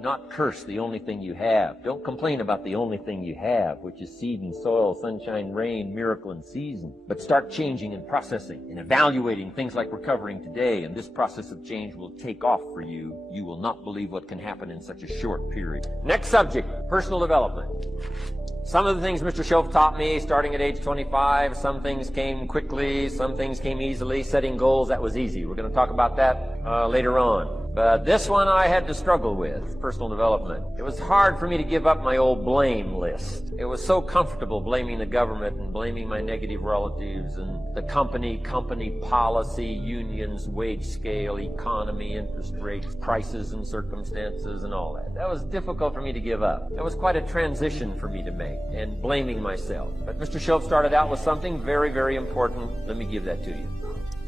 not curse the only thing you have. Don't complain about the only thing you have, which is seed and soil, sunshine, rain, miracle, and season. But start changing and processing and evaluating things like recovering today, and this process of change will take off for you. You will not believe what can happen in such a short period. Next subject, personal development. Some of the things Mr. Shoaff taught me starting at age 25, some things came quickly, some things came easily. Setting goals, that was easy. We're going to talk about that later on. But this one I had to struggle with, personal development. It was hard for me to give up my old blame list. It was so comfortable blaming the government and blaming my negative relatives and the company policy, unions, wage scale, economy, interest rates, prices and circumstances and all that. That was difficult for me to give up. That was quite a transition for me to make, and blaming myself. But Mr. Shoaff started out with something very, very important. Let me give that to you.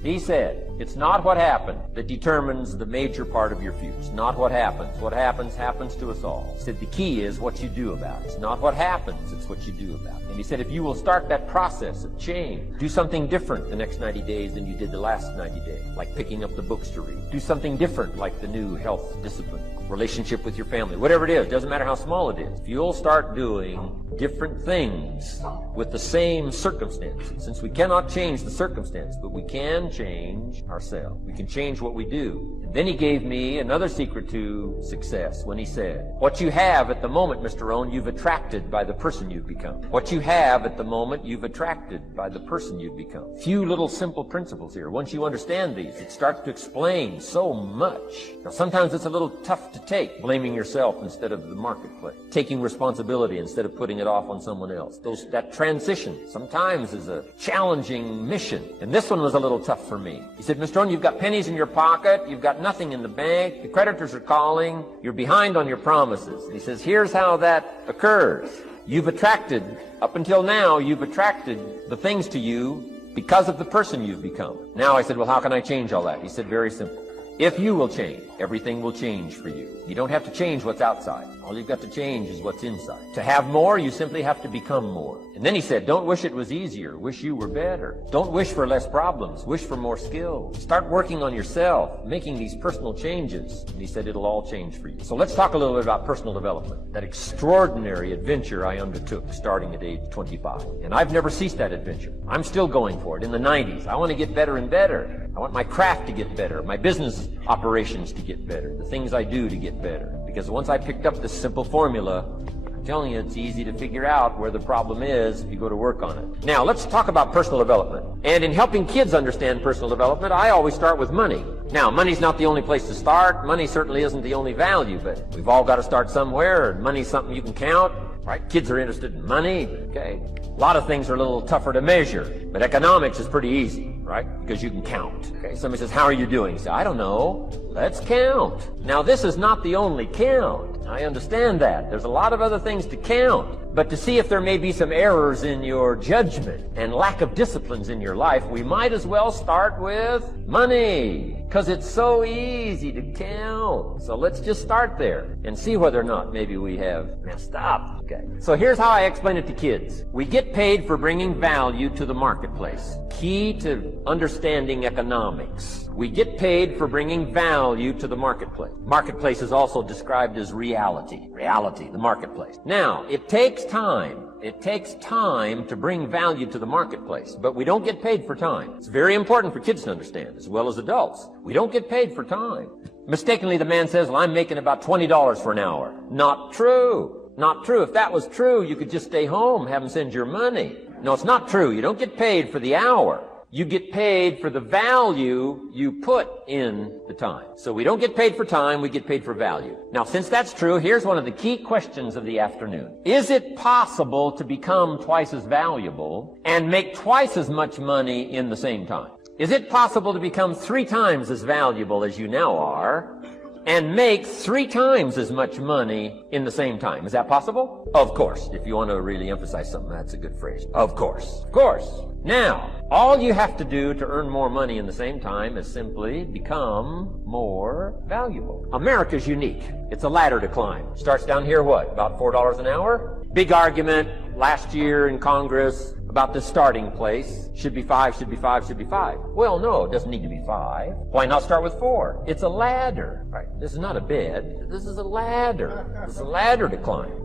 He said, it's not what happened that determines the major part of your future. It's not what happens. What happens, happens to us all. He said, the key is what you do about it. It's not what happens, it's what you do about it. And he said, if you will start that process of change, do something different the next 90 days than you did the last 90 days, like picking up the books to read. Do something different, like the new health discipline, relationship with your family, whatever it is, doesn't matter how small it is. If you'll start doing different things with the same circumstances, since we cannot change the circumstance, but we can change ourselves. We can change what we do. And then he gave me another secret to success when he said, what you have at the moment, Mr. Rohn, you've attracted by the person you've become. What you have at the moment, you've attracted by the person you've become. Few little simple principles here. Once you understand these, it starts to explain so much. Now, sometimes it's a little tough to take, blaming yourself instead of the marketplace, taking responsibility instead of putting it off on someone else. That transition sometimes is a challenging mission. And this one was a little tough for me. He said, Mr. Rohn, you've got pennies in your pocket, you've got nothing in the bank, the creditors are calling, you're behind on your promises. And he says, here's how that occurs. You've attracted, up until now, you've attracted the things to you because of the person you've become. Now I said, well, how can I change all that? He said, very simple. If you will change, everything will change for you. You don't have to change what's outside. All you've got to change is what's inside. To have more, you simply have to become more. And then he said, don't wish it was easier. Wish you were better. Don't wish for less problems. Wish for more skills. Start working on yourself, making these personal changes. And he said, it'll all change for you. So let's talk a little bit about personal development. That extraordinary adventure I undertook starting at age 25. And I've never ceased that adventure. I'm still going for it. In the 90s, I want to get better and better. I want my craft to get better, my business operations to get better, the things I do to get better. Because once I picked up this simple formula, I'm telling you, it's easy to figure out where the problem is if you go to work on it. Now, let's talk about personal development. And in helping kids understand personal development, I always start with money. Now, money's not the only place to start. Money certainly isn't the only value, but we've all got to start somewhere. Money's something you can count, right? Kids are interested in money, okay? A lot of things are a little tougher to measure, but economics is pretty easy, right? Because you can count. Okay, somebody says, how are you doing? You say, I don't know. Let's count. Now, this is not the only count. I understand that. There's a lot of other things to count. But to see if there may be some errors in your judgment and lack of disciplines in your life, we might as well start with money, because it's so easy to count. So let's just start there and see whether or not maybe we have messed up. Okay. So here's how I explain it to kids. We get paid for bringing value to the marketplace. Key to understanding economics. We get paid for bringing value to the marketplace. Marketplace is also described as reality. Reality, the marketplace. Now, it takes time. It takes time to bring value to the marketplace, but we don't get paid for time. It's very important for kids to understand, as well as adults. We don't get paid for time. Mistakenly, the man says, well, I'm making about $20 for an hour. Not true. Not true. If that was true, you could just stay home, have them send your money. No, it's not true. You don't get paid for the hour. You get paid for the value you put in the time. So we don't get paid for time, we get paid for value. Now, since that's true, here's one of the key questions of the afternoon. Is it possible to become twice as valuable and make twice as much money in the same time? Is it possible to become 3 times as valuable as you now are and make 3 times as much money in the same time? Is that possible? Of course. If you want to really emphasize something, that's a good phrase. Of course. Of course. Now, all you have to do to earn more money in the same time is simply become more valuable. America's unique. It's a ladder to climb. Starts down here, what? About $4 an hour? Big argument last year in Congress about this starting place. Should be 5, should be 5, should be 5. Well, no, it doesn't need to be 5. Why not start with 4? It's a ladder. Right. This is not a bed. This is a ladder. It's a ladder to climb.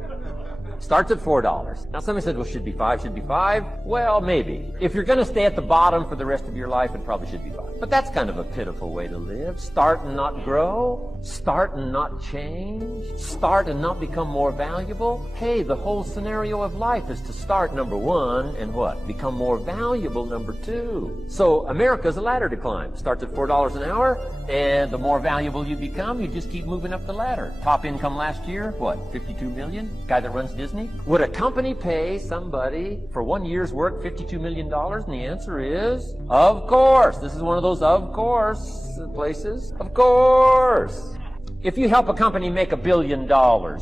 Starts at $4. Now somebody said, well, should be 5, should be 5. Well, maybe. If you're going to stay at the bottom for the rest of your life, it probably should be 5. But that's kind of a pitiful way to live. Start and not grow. Start and not change. Start and not become more valuable. Hey, the whole scenario of life is to start, number 1, and what? Become more valuable, number 2. So America's a ladder to climb. Starts at $4 an hour, and the more valuable you become, you just keep moving up the ladder. Top income last year, what? 52 million? Guy that runs Disney. Would a company pay somebody for 1 year's work $52 million? And the answer is, of course. This is one of those of course places. Of course. If you help a company make $1 billion,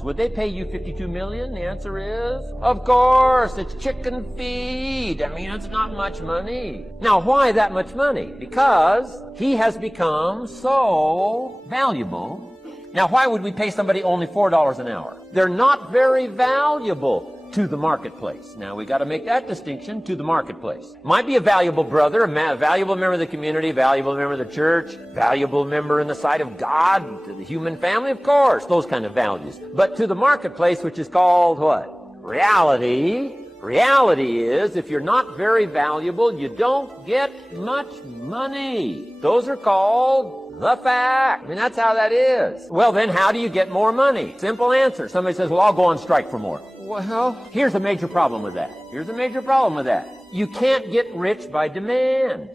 would they pay you $52 million? The answer is, of course. It's chicken feed. I mean, it's not much money. Now, why that much money? Because he has become so valuable. Now, why would we pay somebody only $4 an hour? They're not very valuable to the marketplace. Now, we got to make that distinction, to the marketplace. Might be a valuable brother, a valuable member of the community, valuable member of the church, valuable member in the sight of God, to the human family, of course, those kind of values. But to the marketplace, which is called what? Reality. Reality is, if you're not very valuable, you don't get much money. Those are called the fact. I mean, that's how that is. Well, then how do you get more money? Simple answer. Somebody says, well, I'll go on strike for more. Well, here's a major problem with that. Here's a major problem with that. You can't get rich by demand.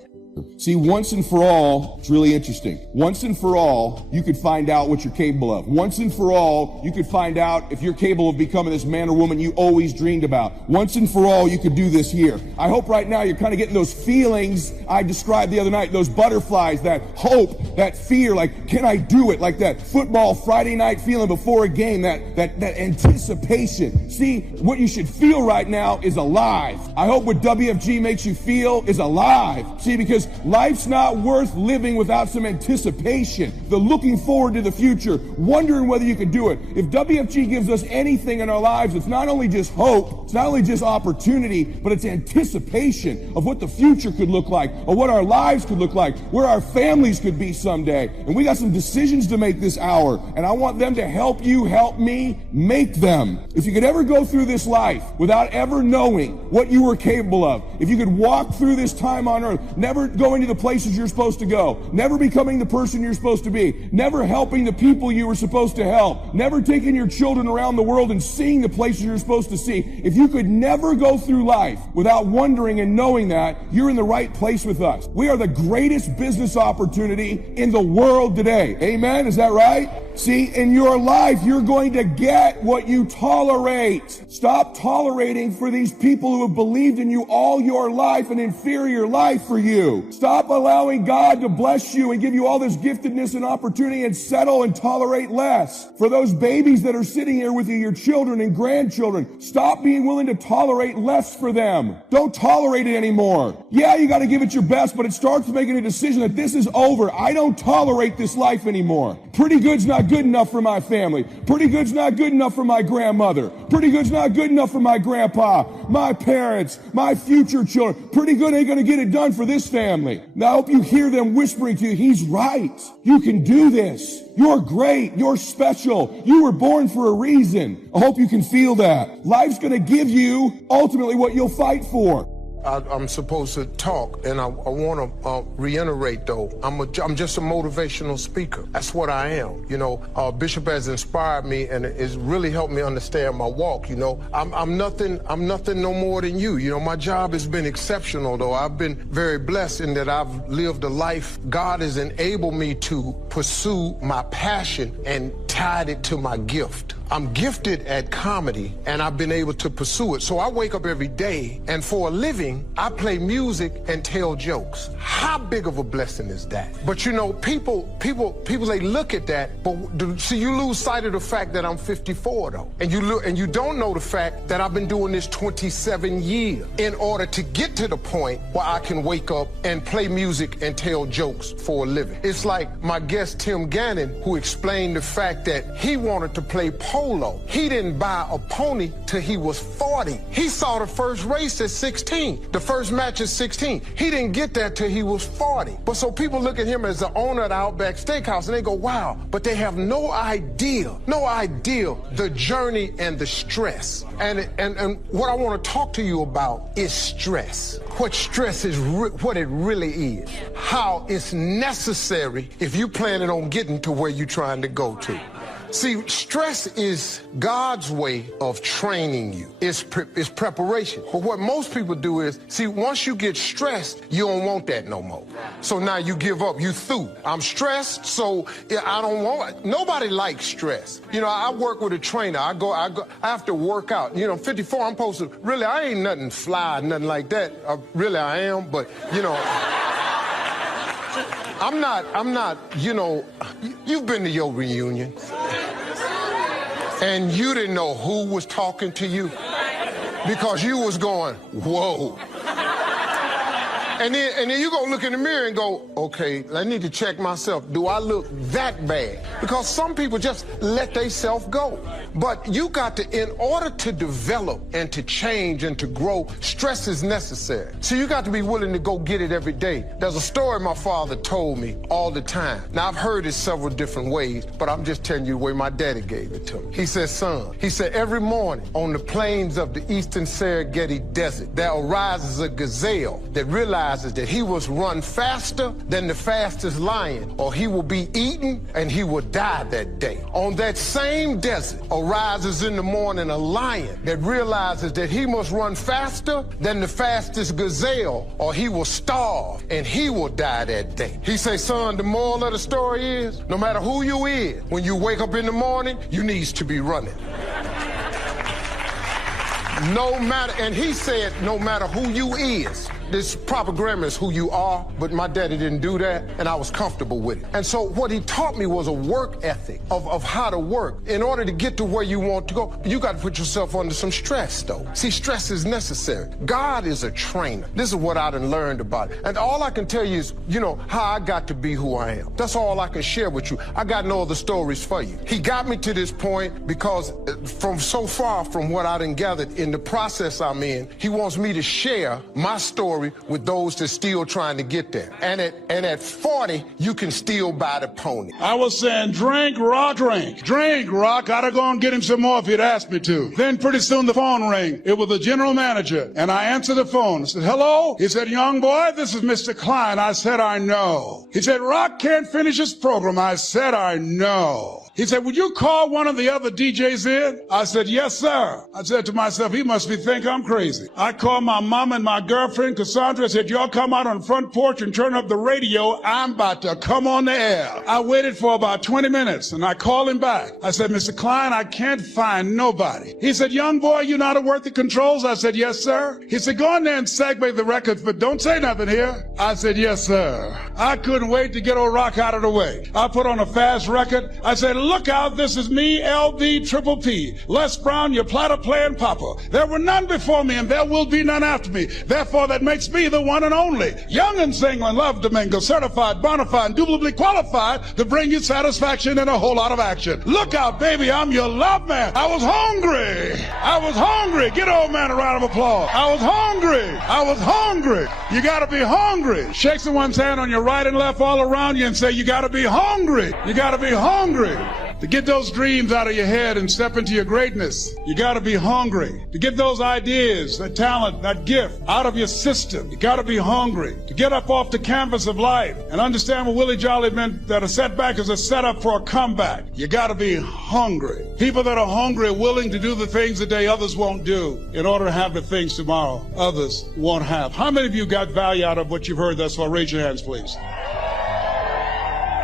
See, once and for all, it's really interesting. Once and for all, you could find out what you're capable of. Once and for all, you could find out if you're capable of becoming this man or woman you always dreamed about. Once and for all, you could do this here. I hope right now you're kind of getting those feelings I described the other night, those butterflies, that hope, that fear, like, can I do it? Like that football Friday night feeling before a game, that anticipation. See, what you should feel right now is alive. I hope what WFG makes you feel is alive. See, because life's not worth living without some anticipation, the looking forward to the future, wondering whether you can do it. If WFG gives us anything in our lives, it's not only just hope, it's not only just opportunity, but it's anticipation of what the future could look like, or what our lives could look like, where our families could be someday. And we got some decisions to make this hour, and I want them to help you, help me make them. If you could ever go through this life without ever knowing what you were capable of, if you could walk through this time on earth, never going to the places you're supposed to go, never becoming the person you're supposed to be, never helping the people you were supposed to help, never taking your children around the world and seeing the places you're supposed to see. If you could never go through life without wondering and knowing that, you're in the right place with us. We are the greatest business opportunity in the world today. Amen? Is that right? See, in your life, you're going to get what you tolerate. Stop tolerating for these people who have believed in you all your life, an inferior life for you. Stop allowing God to bless you and give you all this giftedness and opportunity and settle and tolerate less. For those babies that are sitting here with you, your children and grandchildren, stop being willing to tolerate less for them. Don't tolerate it anymore. Yeah, you got to give it your best, but it starts making a decision that this is over. I don't tolerate this life anymore. Pretty good's not good enough for my family. Pretty good's not good enough for my grandmother. Pretty good's not good enough for my grandpa, my parents, my future children. Pretty good ain't going to get it done for this family. Now I hope you hear them whispering to you, he's right. You can do this. You're great. You're special. You were born for a reason. I hope you can feel that. Life's going to give you ultimately what you'll fight for. I'm supposed to talk, and I want to reiterate, though, I'm just a motivational speaker. That's what I am. You know, Bishop has inspired me, and it's really helped me understand my walk. You know, I'm nothing no more than you. You know, my job has been exceptional, though. I've been very blessed in that I've lived a life God has enabled me to pursue my passion and tied it to my gift. I'm gifted at comedy, and I've been able to pursue it. So I wake up every day, and for a living, I play music and tell jokes. How big of a blessing is that? But you know, people, they look at that, but see, you lose sight of the fact that I'm 54, though. And you don't know the fact that I've been doing this 27 years in order to get to the point where I can wake up and play music and tell jokes for a living. It's like my guest, Tim Gannon, who explained the fact that he wanted to play polo. He didn't buy a pony till he was 40. He saw the first race at 16, the first match at 16. He didn't get that till he was 40. But so people look at him as the owner of the Outback Steakhouse and they go, wow, but they have no idea the journey and the stress. And what I want to talk to you about is stress. What stress is, what it really is. How it's necessary if you're planning on getting to where you're trying to go to. See, stress is God's way of training you. It's preparation. But what most people do is, see, once you get stressed, you don't want that no more. So now you give up. You through. I'm stressed, so I don't want it. Nobody likes stress. You know, I work with a trainer. I have to work out. You know, 54, I'm supposed to, really, I ain't nothing fly, nothing like that. Really, I am, but, you know, I'm not, you know, you've been to your reunion. And you didn't know who was talking to you because you was going, whoa. And then you go look in the mirror and go, okay, I need to check myself. Do I look that bad? Because some people just let themselves go. But you got to, in order to develop and to change and to grow, stress is necessary. So you got to be willing to go get it every day. There's a story my father told me all the time. Now, I've heard it several different ways, but I'm just telling you the way my daddy gave it to me. He said, son, he said, every morning on the plains of the eastern Serengeti Desert, there arises a gazelle that realizes that he must run faster than the fastest lion, or he will be eaten and he will die that day. On that same desert arises in the morning a lion that realizes that he must run faster than the fastest gazelle, or he will starve and he will die that day. He says, son, the moral of the story is, no matter who you is, when you wake up in the morning, you needs to be running. No matter, and he said, no matter who you is. This proper grammar is who you are, but my daddy didn't do that, and I was comfortable with it. And so what he taught me was a work ethic of how to work. In order to get to where you want to go, you got to put yourself under some stress, though. See, stress is necessary. God is a trainer. This is what I done learned about it. And all I can tell you is, you know, how I got to be who I am. That's all I can share with you. I got no other stories for you. He got me to this point because from so far from what I done gathered in the process I'm in, he wants me to share my story with those that's still trying to get there. And at 40, you can still buy the pony. I was saying, drink, Rock, drink. Drink, Rock. I'd have gone and get him some more if he'd asked me to. Then pretty soon the phone rang. It was the general manager. And I answered the phone. I said, hello? He said, young boy, this is Mr. Klein. I said, I know. He said, Rock can't finish his program. I said, I know. He said, would you call one of the other DJs in? I said, yes, sir. I said to myself, he must think I'm crazy. I called my mom and my girlfriend, Cassandra, said, y'all come out on the front porch and turn up the radio. I'm about to come on the air. I waited for about 20 minutes, and I called him back. I said, Mr. Klein, I can't find nobody. He said, young boy, you know how to work the controls? I said, yes, sir. He said, go in there and segue the records, but don't say nothing here. I said, yes, sir. I couldn't wait to get old Rock out of the way. I put on a fast record. I said, look out, this is me, LB Triple P. Les Brown, your platter playing papa. There were none before me, and there will be none after me. Therefore, that makes me the one and only. Young and single, love to mingle, certified, bona fide, indubitably qualified to bring you satisfaction and a whole lot of action. Look out, baby, I'm your love man. I was hungry. I was hungry. Get old man a round of applause. I was hungry. I was hungry. You gotta be hungry. Shake someone's hand on your right and left all around you and say, you gotta be hungry. You gotta be hungry. To get those dreams out of your head and step into your greatness, you got to be hungry. To get those ideas, that talent, that gift out of your system, you got to be hungry. To get up off the canvas of life and understand what Willie Jolly meant, that a setback is a setup for a comeback. You got to be hungry. People that are hungry are willing to do the things today others won't do in order to have the things tomorrow others won't have. How many of you got value out of what you've heard thus far? Raise your hands, please.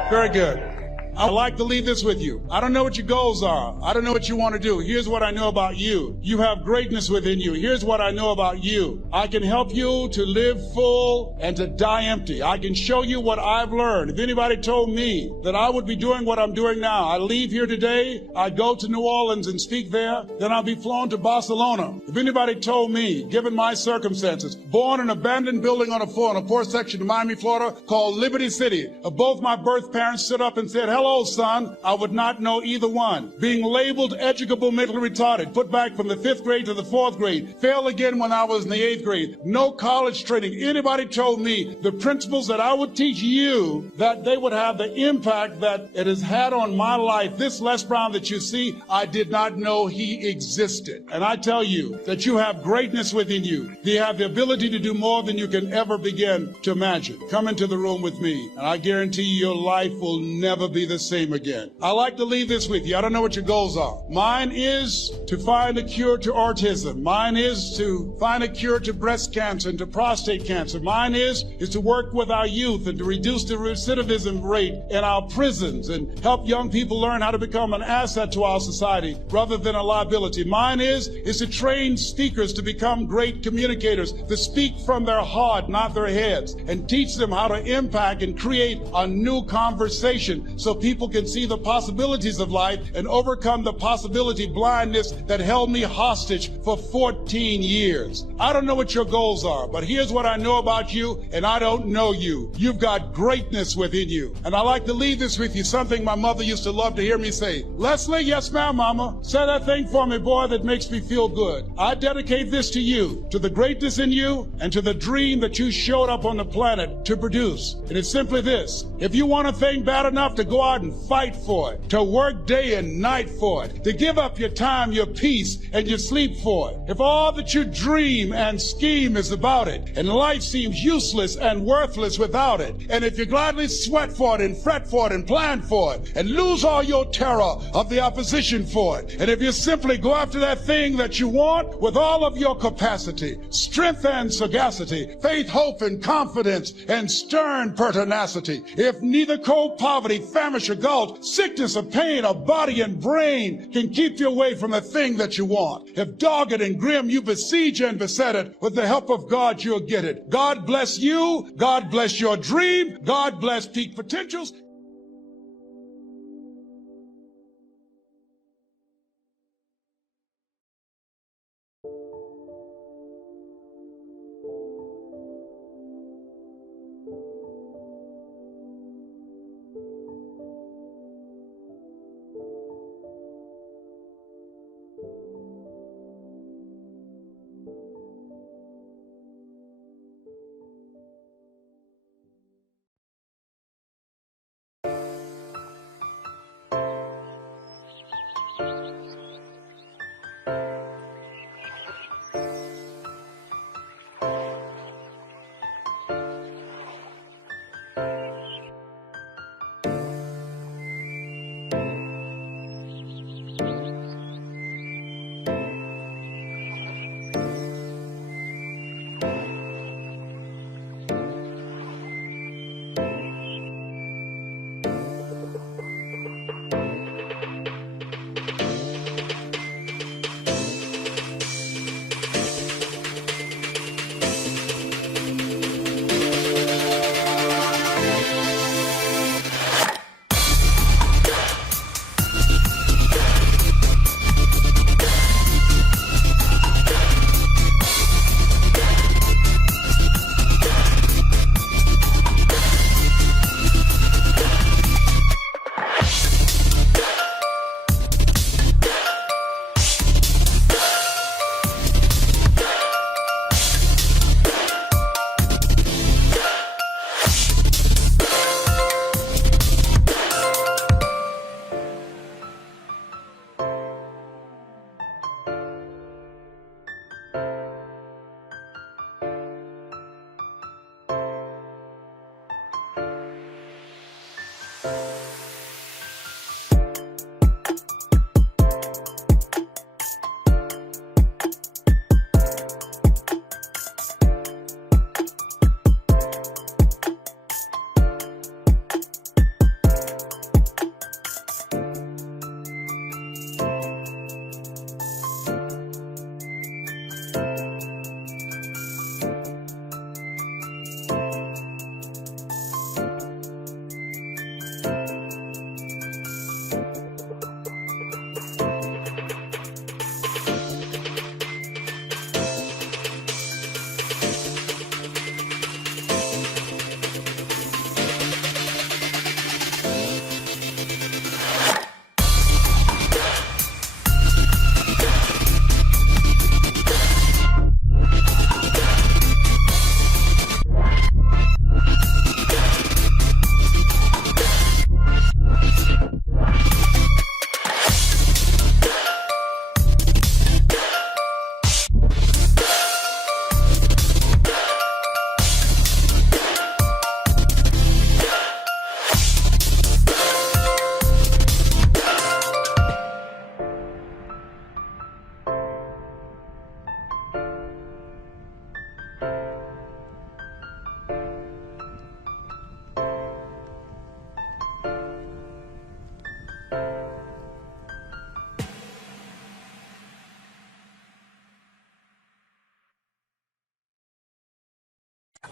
Very good. I'd like to leave this with you. I don't know what your goals are. I don't know what you want to do. Here's what I know about you. You have greatness within you. Here's what I know about you. I can help you to live full and to die empty. I can show you what I've learned. If anybody told me that I would be doing what I'm doing now, I leave here today, I go to New Orleans and speak there, then I'll be flown to Barcelona. If anybody told me, given my circumstances, born in an abandoned building on a poor section of Miami, Florida, called Liberty City, both my birth parents stood up and said, hello, hello, son, I would not know either one. Being labeled educable mentally retarded, put back from the 5th grade to the 4th grade, failed again when I was in the 8th grade, no college training. Anybody told me the principles that I would teach you, that they would have the impact that it has had on my life. This Les Brown that you see, I did not know he existed. And I tell you that you have greatness within you. You have the ability to do more than you can ever begin to imagine. Come into the room with me, and I guarantee you your life will never be the same again. I like to leave this with you. I don't know what your goals are. Mine is to find a cure to autism. Mine is to find a cure to breast cancer and to prostate cancer. Mine is to work with our youth and to reduce the recidivism rate in our prisons and help young people learn how to become an asset to our society rather than a liability. Mine is to train speakers to become great communicators, to speak from their heart, not their heads, and teach them how to impact and create a new conversation so people can see the possibilities of life and overcome the possibility blindness that held me hostage for 14 years. I don't know what your goals are, but here's what I know about you, and I don't know you. You've got greatness within you. And I like to leave this with you, something my mother used to love to hear me say. Leslie, yes ma'am, mama. Say that thing for me, boy, that makes me feel good. I dedicate this to you, to the greatness in you, and to the dream that you showed up on the planet to produce. And it's simply this. If you want a thing bad enough to go out and fight for it, to work day and night for it, to give up your time, your peace, and your sleep for it, if all that you dream and scheme is about it, and life seems useless and worthless without it, and if you gladly sweat for it and fret for it and plan for it, and lose all your terror of the opposition for it, and if you simply go after that thing that you want with all of your capacity, strength and sagacity, faith, hope, and confidence, and stern pertinacity, if neither cold poverty, famish, or gulch, sickness or pain of body and brain can keep you away from the thing that you want, if dogged and grim you besiege and beset it, with the help of God you'll get it. God bless you. God bless your dream. God bless peak potentials.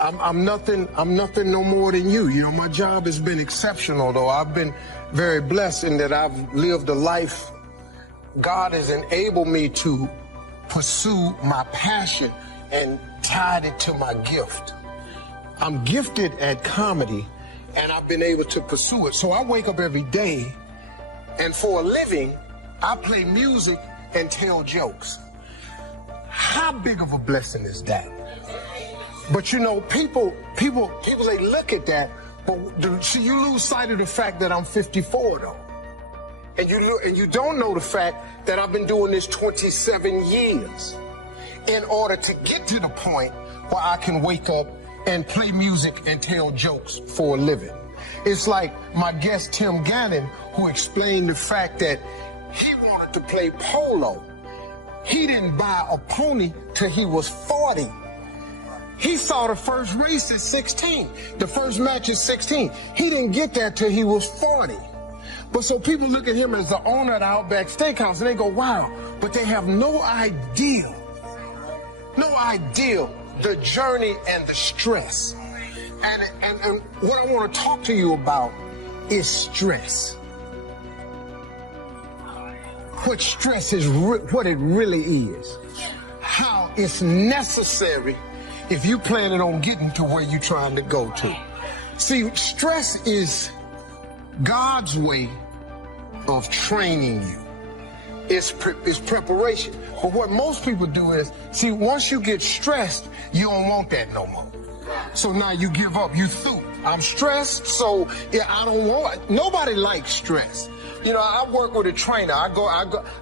I'm nothing no more than you. You know, my job has been exceptional, though. I've been very blessed in that I've lived a life. God has enabled me to pursue my passion and tied it to my gift. I'm gifted at comedy, and I've been able to pursue it. So I wake up every day, and for a living, I play music and tell jokes. How big of a blessing is that? But you know, people, they look at that, but see, you lose sight of the fact that I'm 54 though. And you don't know the fact that I've been doing this 27 years in order to get to the point where I can wake up and play music and tell jokes for a living. It's like my guest Tim Gannon, who explained the fact that he wanted to play polo. He didn't buy a pony till he was 40. He saw the first race at 16. The first match at 16. He didn't get that till he was 40. But so people look at him as the owner of the Outback Steakhouse and they go, wow, but they have no idea the journey and the stress. And what I want to talk to you about is stress. What stress is, what it really is. How it's necessary if you planning on getting to where you're trying to go to. See, stress is God's way of training you. It's preparation. But what most people do is, see, once you get stressed, you don't want that no more. So now you give up, you through. I'm stressed, so yeah, I don't want, nobody likes stress. You know, I work with a trainer. I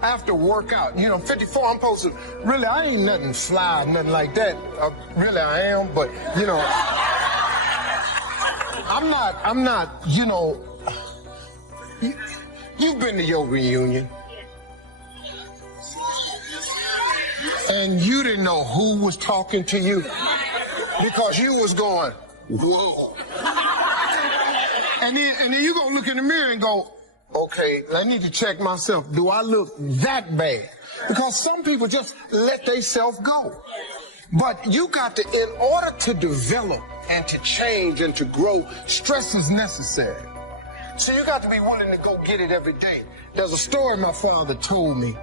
have to work out. You know, 54, I'm supposed to, really, I ain't nothing fly, nothing like that. Really, I am, but, you know, I'm not, you know, you've been to your reunion. And you didn't know who was talking to you because you was going, whoa. And then you gonna look in the mirror and go, okay, I need to check myself. Do I look that bad? Because some people just let themselves go. But you got to, in order to develop and to change and to grow, stress is necessary. So you got to be willing to go get it every day. There's a story my father told me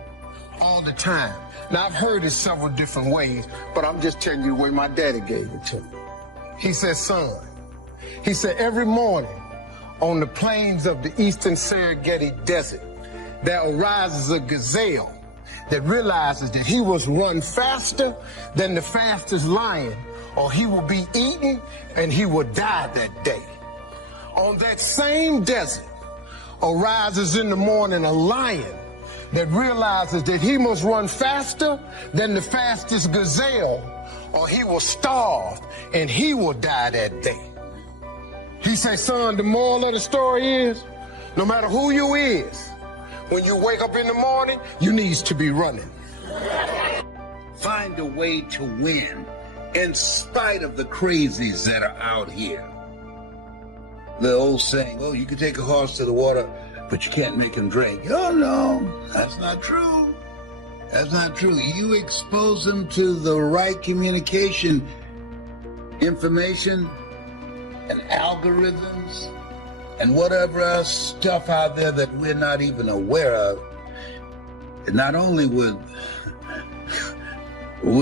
all the time. Now, I've heard it several different ways, but I'm just telling you the way my daddy gave it to me. He said, son, he said, every morning on the plains of the eastern Serengeti Desert, there arises a gazelle that realizes that he must run faster than the fastest lion, or he will be eaten and he will die that day. On that same desert arises in the morning a lion that realizes that he must run faster than the fastest gazelle, or he will starve and he will die that day. He said, son, the moral of the story is, no matter who you is, when you wake up in the morning, you needs to be running. Find a way to win in spite of the crazies that are out here. The old saying, well, you can take a horse to the water, but you can't make him drink. Oh, no, that's not true. That's not true. You expose them to the right communication, information, and algorithms, and whatever else stuff out there that we're not even aware of. And not only would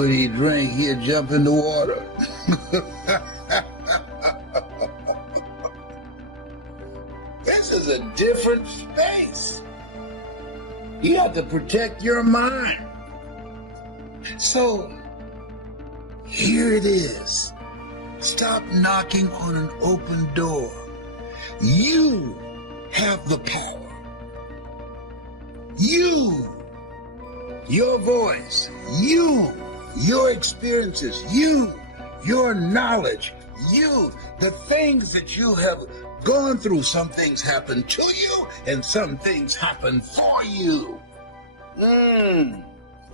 he drink, he'd jump in the water. This is a different space. You have to protect your mind. So, here it is. Stop knocking on an open door. You have the power. You, your voice, you, your experiences, you, your knowledge, you, the things that you have gone through. Some things happen to you and some things happen for you.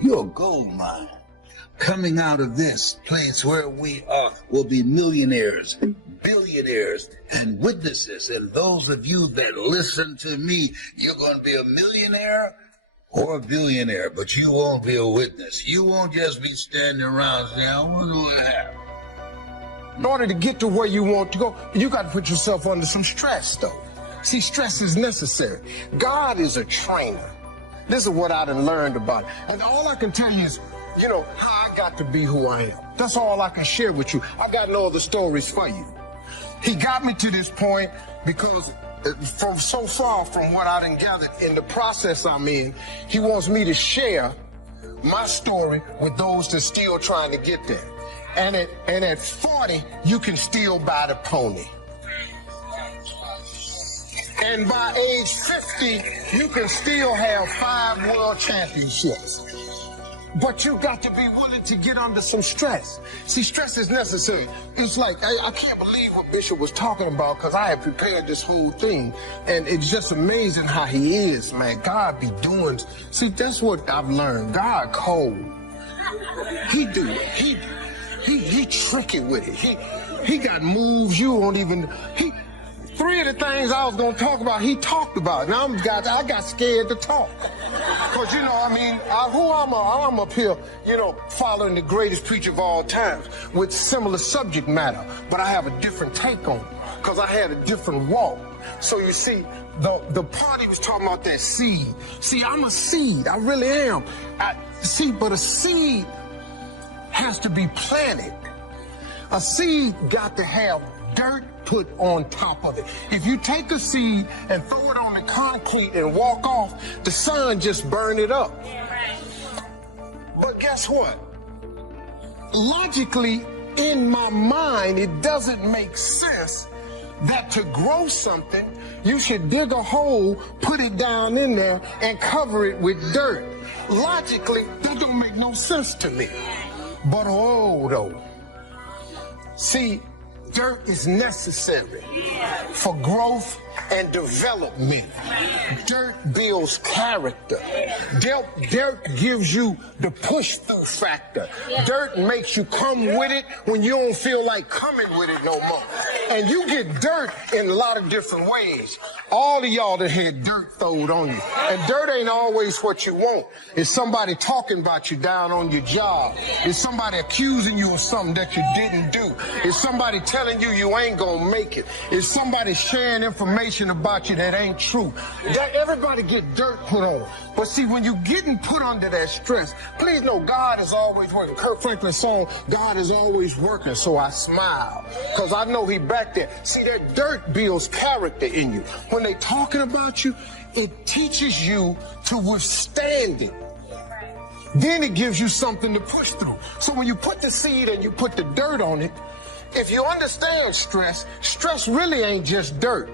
You're a gold mine. Coming out of this place where we are will be millionaires, billionaires, and witnesses. And those of you that listen to me, you're going to be a millionaire or a billionaire, but you won't be a witness. You won't just be standing around saying, I wonder what happened. In order to get to where you want to go, you got to put yourself under some stress, though. See, stress is necessary. God is a trainer. This is what I done learned about it. And all I can tell you is, you know, how I got to be who I am. That's all I can share with you. I got no other stories for you. He got me to this point because from so far from what I done gathered in the process I'm in, he wants me to share my story with those that's still trying to get there. And at 40, you can still buy the pony. And by age 50, you can still have 5 world championships. But you got to be willing to get under some stress. See, stress is necessary. It's like, I can't believe what Bishop was talking about, because I had prepared this whole thing. And it's just amazing how he is, man. God be doing. See, that's what I've learned. God cold. He do. He tricky with it. He got moves you won't even. 3 of the things I was gonna talk about, he talked about. Now I got scared to talk. Cause you know, I mean, I'm up here, you know, following the greatest preacher of all time with similar subject matter, but I have a different take on it, cause I had a different walk. So you see, the part he was talking about, that seed. See, I'm a seed, I really am. But a seed has to be planted. A seed got to have dirt put on top of it. If you take a seed and throw it on the concrete and walk off, the sun just burn it up. But guess what? Logically, in my mind, it doesn't make sense that to grow something, you should dig a hole, put it down in there, and cover it with dirt. Logically, that don't make no sense to me. But oh, though. See, dirt is necessary for growth and development. Dirt builds character. Dirt gives you the push-through factor. Dirt makes you come with it when you don't feel like coming with it no more. And you get dirt in a lot of different ways. All of y'all that had dirt thrown on you. And dirt ain't always what you want. It's somebody talking about you down on your job. It's somebody accusing you of something that you didn't do. It's somebody telling you you ain't gonna make it. It's somebody sharing information about you that ain't true. Everybody get dirt put on. But see, when you're getting put under that stress, please know God is always working. Kirk Franklin's song, God is always working, so I smile. Because I know he back there. See, that dirt builds character in you. When they talking about you, it teaches you to withstand it. Then it gives you something to push through. So when you put the seed and you put the dirt on it, if you understand stress, stress really ain't just dirt.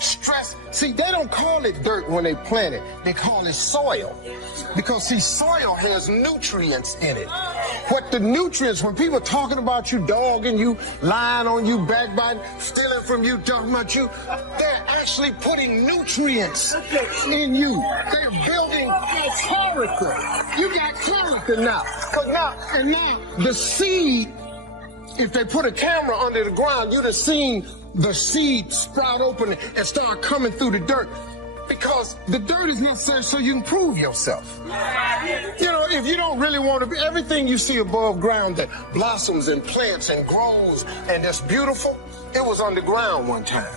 Stress, see, they don't call it dirt when they plant it. They call it soil. Because, see, soil has nutrients in it. What the nutrients, when people talking about you, dogging you, lying on you, backbiting, stealing from you, talking about you, they're actually putting nutrients in you. They're building character. You got character now. And now, the seed, if they put a camera under the ground, you'd have seen the seed sprout open and start coming through the dirt, because the dirt is necessary so you can prove yourself. You know, if you don't really want to be, everything you see above ground that blossoms and plants and grows and that's beautiful, it was underground one time.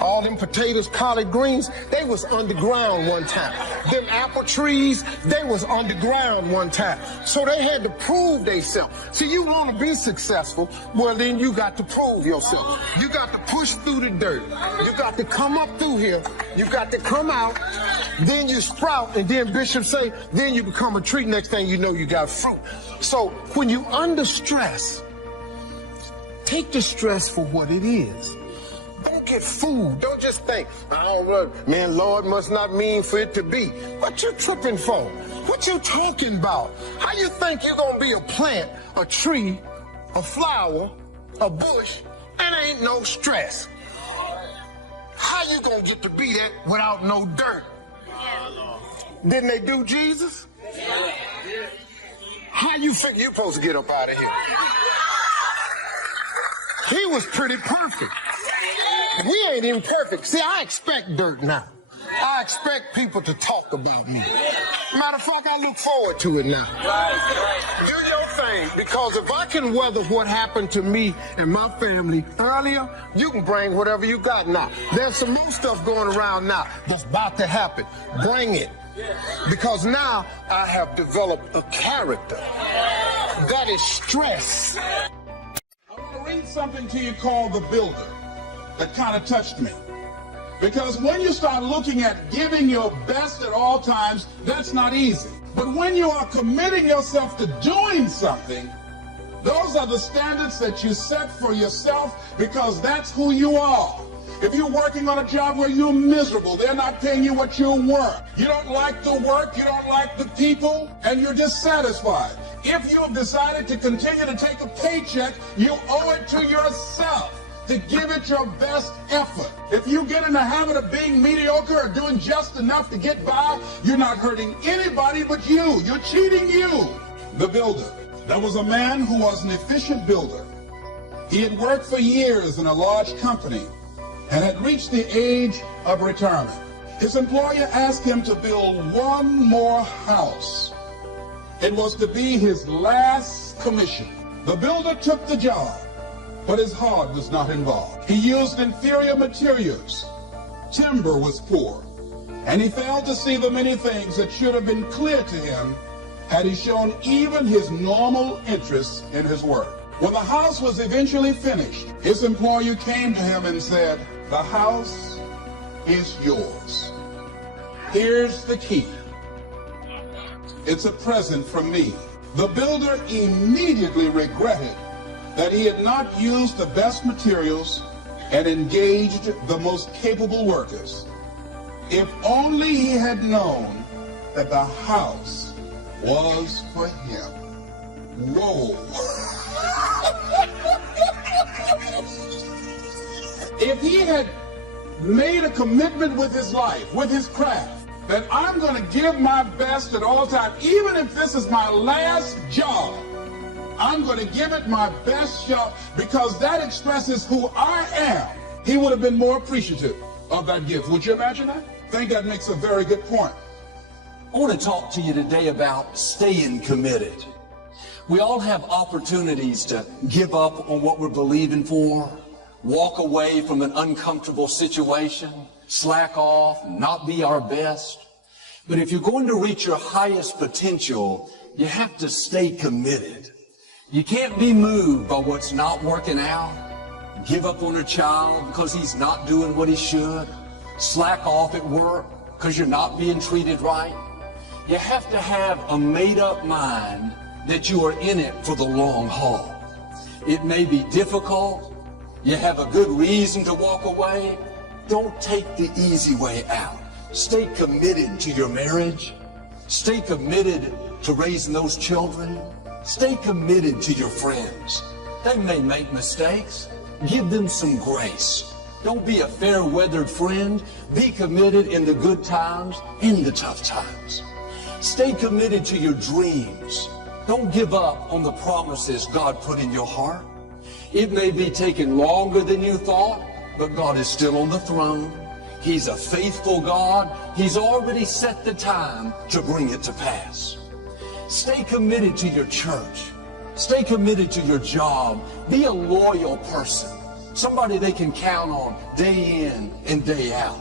All them potatoes, collard greens, they was underground one time. Them apple trees, they was underground one time. So they had to prove themselves. See, you want to be successful, well, then you got to prove yourself. You got to push through the dirt. You got to come up through here. You got to come out. Then you sprout, and then Bishop say, then you become a tree. Next thing you know, you got fruit. So when you under stress, take the stress for what it is. Don't get fooled. Don't just think, I don't know, man, Lord must not mean for it to be. What you tripping for? What you talking about? How you think you're going to be a plant, a tree, a flower, a bush, and ain't no stress? How you going to get to be that without no dirt? Didn't they do Jesus? How you figure you're supposed to get up out of here? He was pretty perfect. We ain't even perfect. See, I expect dirt now. I expect people to talk about me. Matter of fact, I look forward to it now. Do your thing, because if I can weather what happened to me and my family earlier, you can bring whatever you got now. There's some more stuff going around now that's about to happen. Bring it. Because now I have developed a character that is stress. I want to read something to you called The Builder that kind of touched me. Because when you start looking at giving your best at all times, that's not easy. But when you are committing yourself to doing something, those are the standards that you set for yourself, because that's who you are. If you're working on a job where you're miserable, they're not paying you what you're worth. You don't like the work, you don't like the people, and you're dissatisfied. If you have decided to continue to take a paycheck, you owe it to yourself to give it your best effort. If you get in the habit of being mediocre or doing just enough to get by, you're not hurting anybody but you. You're cheating you. The Builder. There was a man who was an efficient builder. He had worked for years in a large company and had reached the age of retirement. His employer asked him to build one more house. It was to be his last commission. The builder took the job, but his heart was not involved. He used inferior materials. Timber was poor, and he failed to see the many things that should have been clear to him had he shown even his normal interest in his work. When the house was eventually finished, his employer came to him and said, "The house is yours. Here's the key. It's a present from me." The builder immediately regretted that he had not used the best materials and engaged the most capable workers. If only he had known that the house was for him. Whoa. If he had made a commitment with his life, with his craft, that I'm going to give my best at all times, even if this is my last job, I'm going to give it my best shot because that expresses who I am, he would have been more appreciative of that gift. Would you imagine that? I think that makes a very good point. I want to talk to you today about staying committed. We all have opportunities to give up on what we're believing for, walk away from an uncomfortable situation, slack off, not be our best. But if you're going to reach your highest potential, you have to stay committed. You can't be moved by what's not working out, give up on a child because he's not doing what he should, slack off at work because you're not being treated right. You have to have a made-up mind that you are in it for the long haul. It may be difficult. You have a good reason to walk away. Don't take the easy way out. Stay committed to your marriage. Stay committed to raising those children. Stay committed to your friends. They may make mistakes. Give them some grace. Don't be a fair-weathered friend. Be committed in the good times, in the tough times. Stay committed to your dreams. Don't give up on the promises God put in your heart. It may be taking longer than you thought, but God is still on the throne. He's a faithful God. He's already set the time to bring it to pass. Stay committed to your church. Stay committed to your job. Be a loyal person, somebody they can count on day in and day out.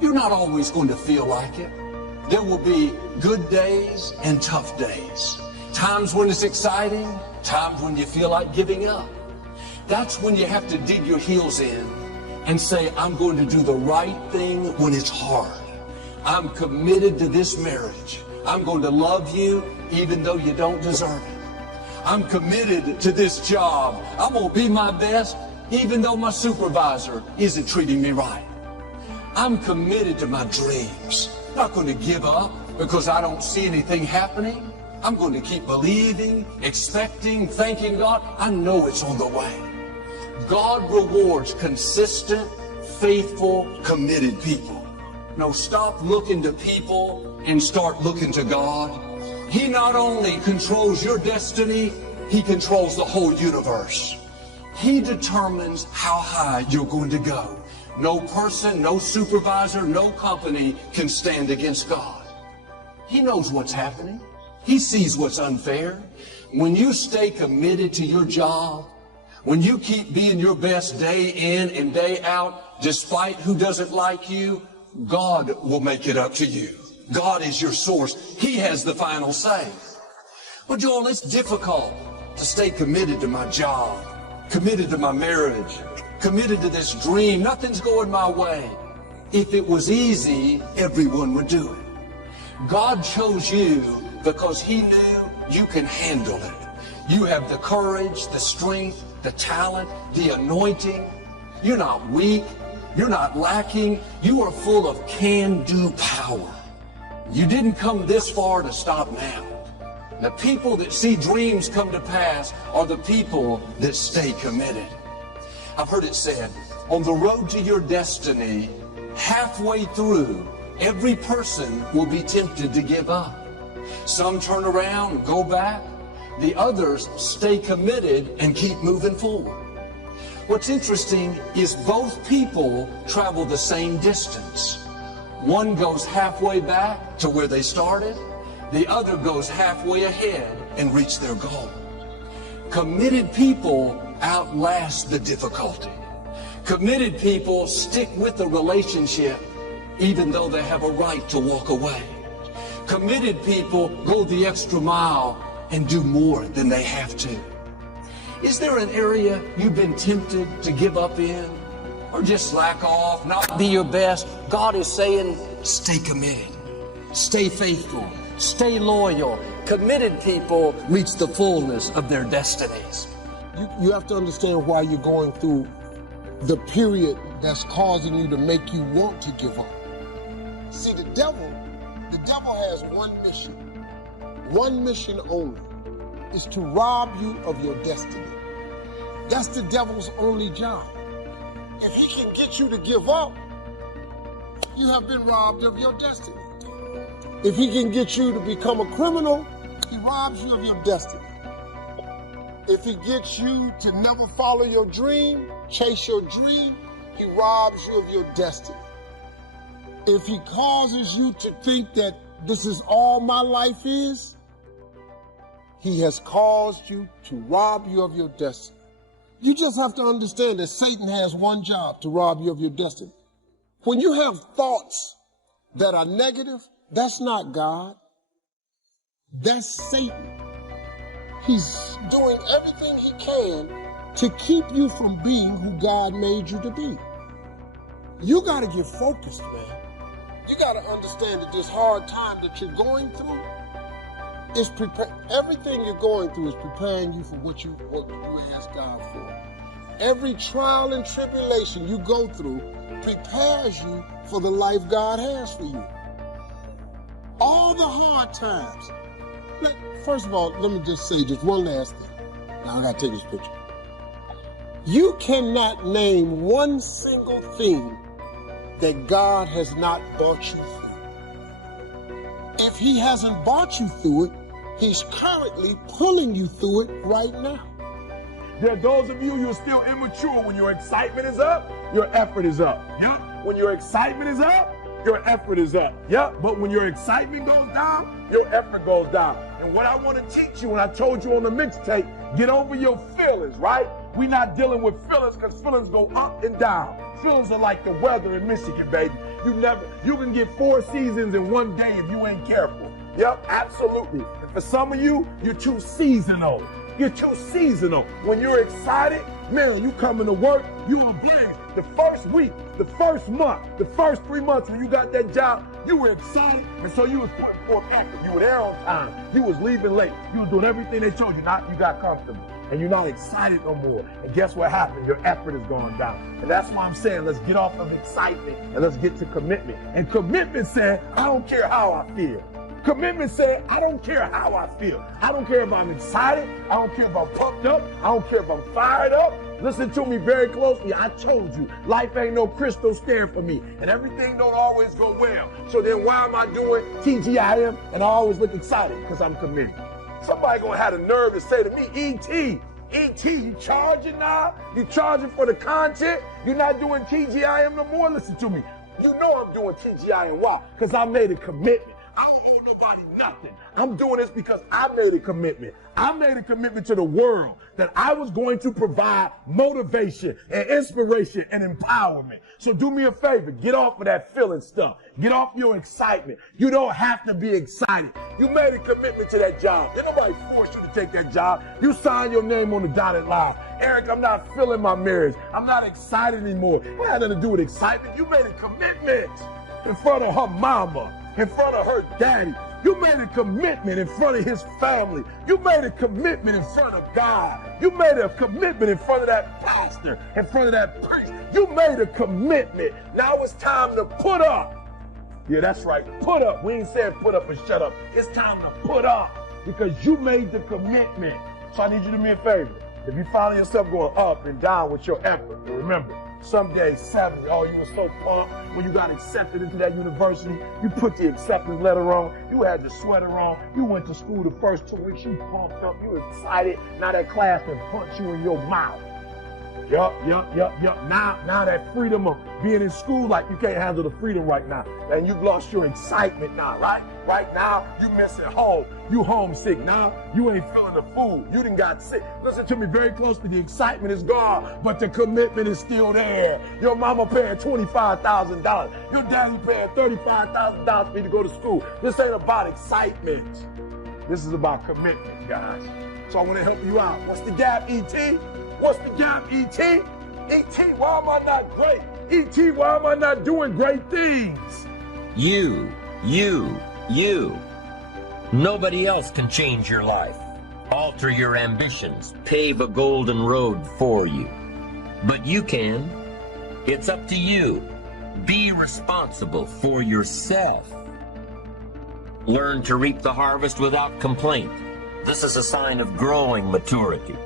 You're not always going to feel like it. There will be good days and tough days. Times when it's exciting, times when you feel like giving up. That's when you have to dig your heels in and say, I'm going to do the right thing when it's hard. I'm committed to this marriage. I'm going to love you even though you don't deserve it. I'm committed to this job. I'm going to be my best even though my supervisor isn't treating me right. I'm committed to my dreams. I'm not going to give up because I don't see anything happening. I'm going to keep believing, expecting, thanking God. I know it's on the way. God rewards consistent, faithful, committed people. No, stop looking to people and start looking to God. He not only controls your destiny, He controls the whole universe. He determines how high you're going to go. No person, no supervisor, no company can stand against God. He knows what's happening. He sees what's unfair. When you stay committed to your job, when you keep being your best day in and day out, despite who doesn't like you, God will make it up to you. God is your source. He has the final say. Well, Joel, it's difficult to stay committed to my job, committed to my marriage, committed to this dream. Nothing's going my way. If it was easy, everyone would do it. God chose you because He knew you can handle it. You have the courage, the strength, the talent, the anointing. You're not weak. You're not lacking. You are full of can-do power. You didn't come this far to stop now. The people that see dreams come to pass are the people that stay committed. I've heard it said, on the road to your destiny, halfway through, every person will be tempted to give up. Some turn around and go back. The others stay committed and keep moving forward. What's interesting is both people travel the same distance. One goes halfway back to where they started. The other goes halfway ahead and reach their goal. Committed people outlast the difficulty. Committed people stick with the relationship even though they have a right to walk away. Committed people go the extra mile and do more than they have to. Is there an area you've been tempted to give up in? Or just slack off, not be your best? God is saying, stay committed, stay faithful, stay loyal. Committed people reach the fullness of their destinies. You have to understand why you're going through the period that's causing you to make you want to give up. See, the devil has one mission only, is to rob you of your destiny. That's the devil's only job. If he can get you to give up, you have been robbed of your destiny. If he can get you to become a criminal, he robs you of your destiny. If he gets you to never follow your dream, chase your dream, he robs you of your destiny. If he causes you to think that this is all my life is, he has caused you to rob you of your destiny. You just have to understand that Satan has one job, to rob you of your destiny. When you have thoughts that are negative, that's not God. That's Satan. He's doing everything he can to keep you from being who God made you to be. You got to get focused, man. You got to understand that this hard time that you're going through is everything you're going through is preparing you for what you ask God for. Every trial and tribulation you go through prepares you for the life God has for you. All the hard times. First of all, let me just say just one last thing. Now I got to take this picture. You cannot name one single thing that God has not brought you through. If he hasn't brought you through it, he's currently pulling you through it right now. There are those of you who are still immature. When your excitement is up, your effort is up. Yeah. When your excitement is up, your effort is up. Yeah. But when your excitement goes down, your effort goes down. And what I want to teach you, and I told you on the mixtape, get over your feelings, right? We're not dealing with feelings because feelings go up and down. Feelings are like the weather in Michigan, baby. You can get 4 seasons in one day if you ain't careful. Yep, absolutely. And for some of you, you're too seasonal. You're too seasonal. When you're excited, man, you come into work, you were blessed. The first week, the first month, the first 3 months when you got that job, you were excited, and so you was more active. You were there on time. You was leaving late. You was doing everything they told you. Not you got comfortable, and you're not excited no more. And guess what happened? Your effort is going down. And that's why I'm saying let's get off of excitement and let's get to commitment. And commitment said, I don't care how I feel. Commitment said, I don't care how I feel. I don't care if I'm excited. I don't care if I'm pumped up. I don't care if I'm fired up. Listen to me very closely. I told you, life ain't no crystal stair for me. And everything don't always go well. So then why am I doing TGIM and I always look excited? Because I'm committed. Somebody gonna have the nerve to say to me, E.T., E.T., you charging now? You charging for the content? You're not doing TGIM no more? Listen to me. You know I'm doing TGIM. Why? Because I made a commitment. I don't owe nobody nothing. I'm doing this because I made a commitment. I made a commitment to the world that I was going to provide motivation and inspiration and empowerment. So do me a favor. Get off of that feeling stuff. Get off your excitement. You don't have to be excited. You made a commitment to that job. Did nobody force you to take that job. You signed your name on the dotted line. Eric, I'm not feeling my marriage. I'm not excited anymore. It had nothing to do with excitement. You made a commitment in front of her mama, in front of her daddy. You made a commitment in front of his family. You made a commitment in front of God. You made a commitment in front of that pastor, in front of that priest. You made a commitment. Now it's time to put up. Yeah, that's right. Put up. We ain't saying put up and shut up. It's time to put up because you made the commitment. So I need you to do me a favor. If you find yourself going up and down with your effort, and remember, some days, 70, oh, you were so pumped when you got accepted into that university. You put the acceptance letter on. You had the sweater on. You went to school the first 2 weeks. You pumped up. You excited. Now that class can punch you in your mouth. Yup. Now that freedom of being in school, like you can't handle the freedom right now. And you've lost your excitement now, right? Right now, you missing home. You homesick now. You ain't feeling the food. You done got sick. Listen to me very closely. The excitement is gone, but the commitment is still there. Your mama paying $25,000. Your daddy paying $35,000 for you to go to school. This ain't about excitement. This is about commitment, guys. So I want to help you out. What's the gap, E.T.? What's the gap, E.T.? E.T., why am I not great? E.T., why am I not doing great things? You. Nobody else can change your life, alter your ambitions, pave a golden road for you. But you can. It's up to you. Be responsible for yourself. Learn to reap the harvest without complaint. This is a sign of growing maturity.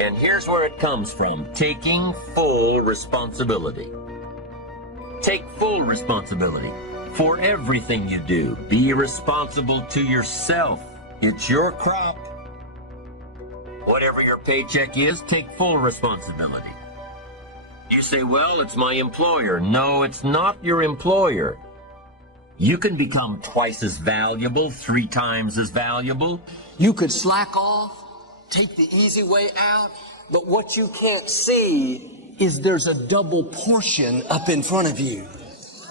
And here's where it comes from: taking full responsibility. Take full responsibility for everything you do. Be responsible to yourself. It's your crop. Whatever your paycheck is, take full responsibility. You say, well, it's my employer. No, it's not your employer. You can become twice as valuable, 3 times as valuable. You could slack off, take the easy way out, but what you can't see is there's a double portion up in front of you.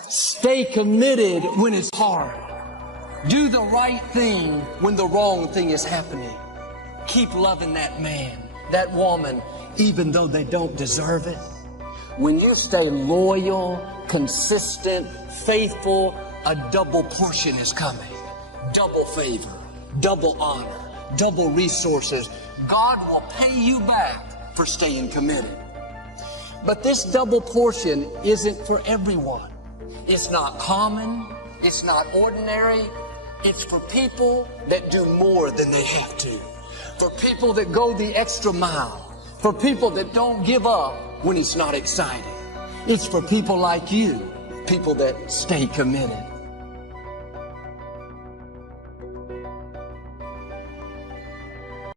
Stay committed when it's hard. Do the right thing when the wrong thing is happening. Keep loving that man, that woman, even though they don't deserve it. When you stay loyal, consistent, faithful, a double portion is coming. Double favor, double honor, double resources. God will pay you back for staying committed. But this double portion isn't for everyone. It's not common. It's not ordinary. It's for people that do more than they have to. For people that go the extra mile. For people that don't give up when it's not exciting. It's for people like you, people that stay committed.